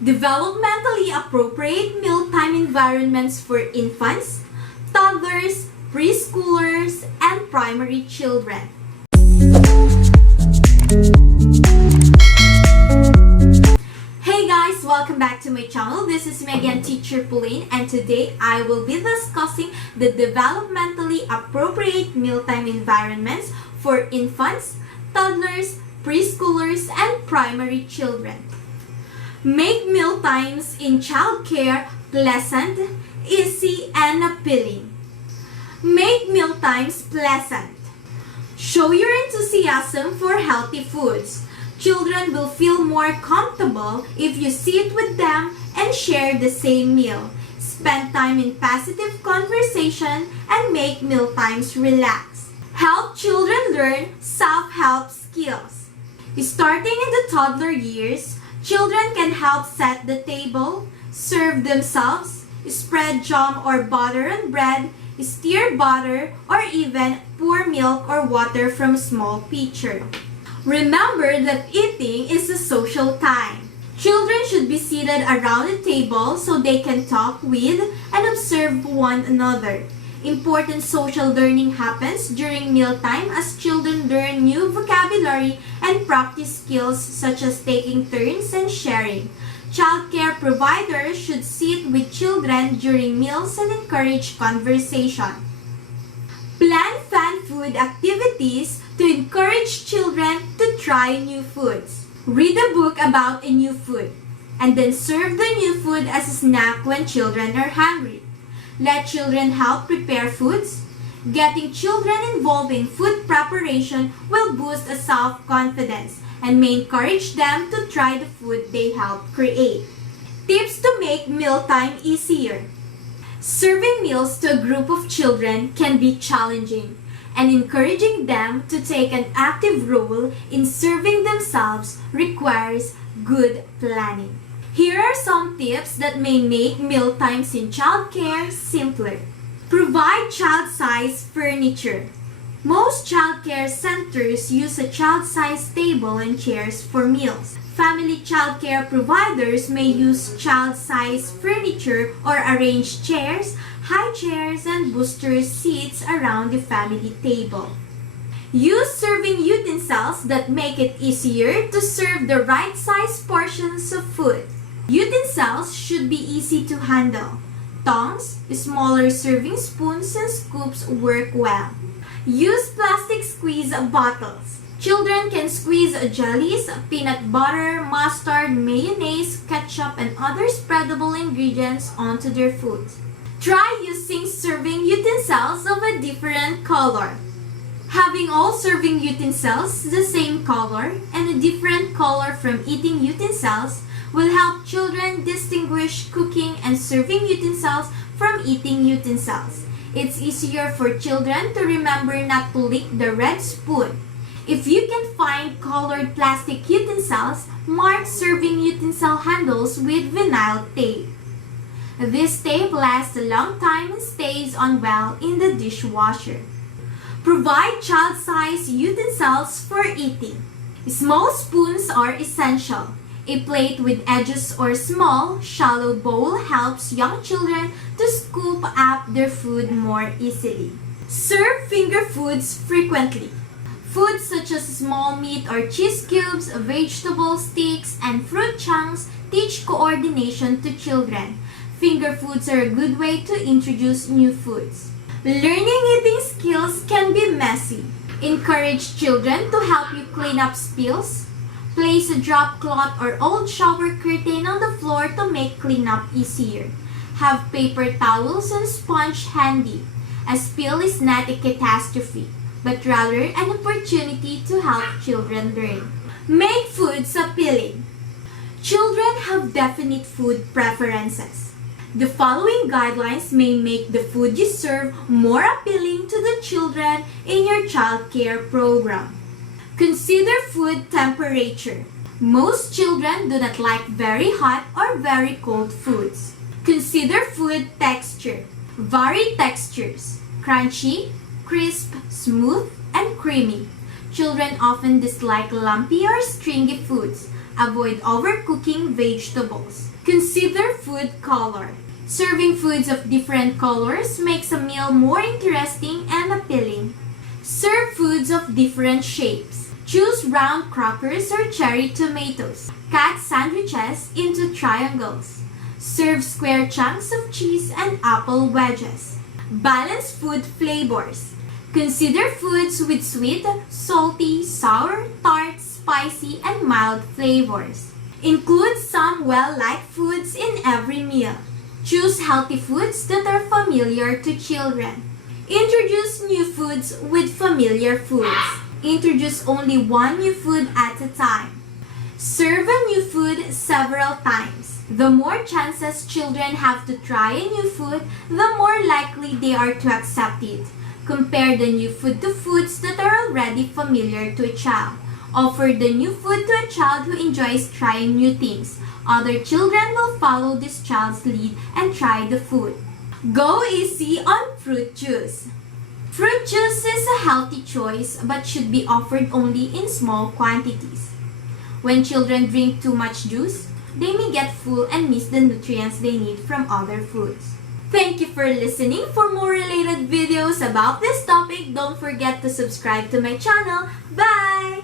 Developmentally appropriate mealtime environments for infants, toddlers, preschoolers, and primary children. Hey guys, welcome back to my channel. This is me again, Teacher Pauline, and today I will be discussing the developmentally appropriate mealtime environments for infants, toddlers, preschoolers, and primary children. Make meal times in childcare pleasant, easy, and appealing. Make meal times pleasant. Show your enthusiasm for healthy foods. Children will feel more comfortable if you sit with them and share the same meal. Spend time in positive conversation and make meal times relaxed. Help children learn self-help skills. Starting in the toddler years, children can help set the table, serve themselves, spread jam or butter on bread, stir butter, or even pour milk or water from a small pitcher. Remember that eating is a social time. Children should be seated around the table so they can talk with and observe one another. Important social learning happens during mealtime as children learn new vocabulary and practice skills such as taking turns and sharing. Childcare providers should sit with children during meals and encourage conversation. Plan fun food activities to encourage children to try new foods. Read a book about a new food and then serve the new food as a snack when children are hungry. Let children help prepare foods. Getting children involved in food preparation will boost a self-confidence and may encourage them to try the food they help create. Tips to make mealtime easier. Serving meals to a group of children can be challenging, and encouraging them to take an active role in serving themselves requires good planning. Here are some tips that may make meal times in childcare simpler. Provide child-sized furniture. Most childcare centers use a child-sized table and chairs for meals. Family childcare providers may use child-sized furniture or arrange chairs, high chairs, and booster seats around the family table. Use serving utensils that make it easier to serve the right size portions of food. Utensils should be easy to handle. Tongs, smaller serving spoons, and scoops work well. Use plastic squeeze bottles. Children can squeeze jellies, peanut butter, mustard, mayonnaise, ketchup, and other spreadable ingredients onto their food. Try using serving utensils of a different color. Having all serving utensils the same color and a different color from eating utensils will help children distinguish cooking and serving utensils from eating utensils. It's easier for children to remember not to lick the red spoon. If you can find colored plastic utensils, mark serving utensil handles with vinyl tape. This tape lasts a long time and stays on well in the dishwasher. Provide child-sized utensils for eating. Small spoons are essential. A plate with edges or small, shallow bowl helps young children to scoop up their food more easily. Serve finger foods frequently. Foods such as small meat or cheese cubes, vegetable sticks, and fruit chunks teach coordination to children. Finger foods are a good way to introduce new foods. Learning eating skills can be messy. Encourage children to help you clean up spills. Place a drop cloth or old shower curtain on the floor to make cleanup easier. Have paper towels and sponge handy. A spill is not a catastrophe, but rather an opportunity to help children learn. Make foods appealing. Children have definite food preferences. The following guidelines may make the food you serve more appealing to the children in your child care program. Consider food temperature. Most children do not like very hot or very cold foods. Consider food texture. Vary textures: crunchy, crisp, smooth, and creamy. Children often dislike lumpy or stringy foods. Avoid overcooking vegetables. Consider food color. Serving foods of different colors makes a meal more interesting and appealing. Serve foods of different shapes. Choose round crackers or cherry tomatoes. Cut sandwiches into triangles. Serve square chunks of cheese and apple wedges. Balance food flavors. Consider foods with sweet, salty, sour, tart, spicy, and mild flavors. Include some well-liked foods in every meal. Choose healthy foods that are familiar to children. Introduce new foods with familiar foods. Introduce only one new food at a time. Serve a new food several times. The more chances children have to try a new food, the more likely they are to accept it. Compare the new food to foods that are already familiar to a child. Offer the new food to a child who enjoys trying new things. Other children will follow this child's lead and try the food. Go easy on fruit juice. Fruit juice is a healthy choice but should be offered only in small quantities. When children drink too much juice, they may get full and miss the nutrients they need from other foods. Thank you for listening. For more related videos about this topic, don't forget to subscribe to my channel. Bye!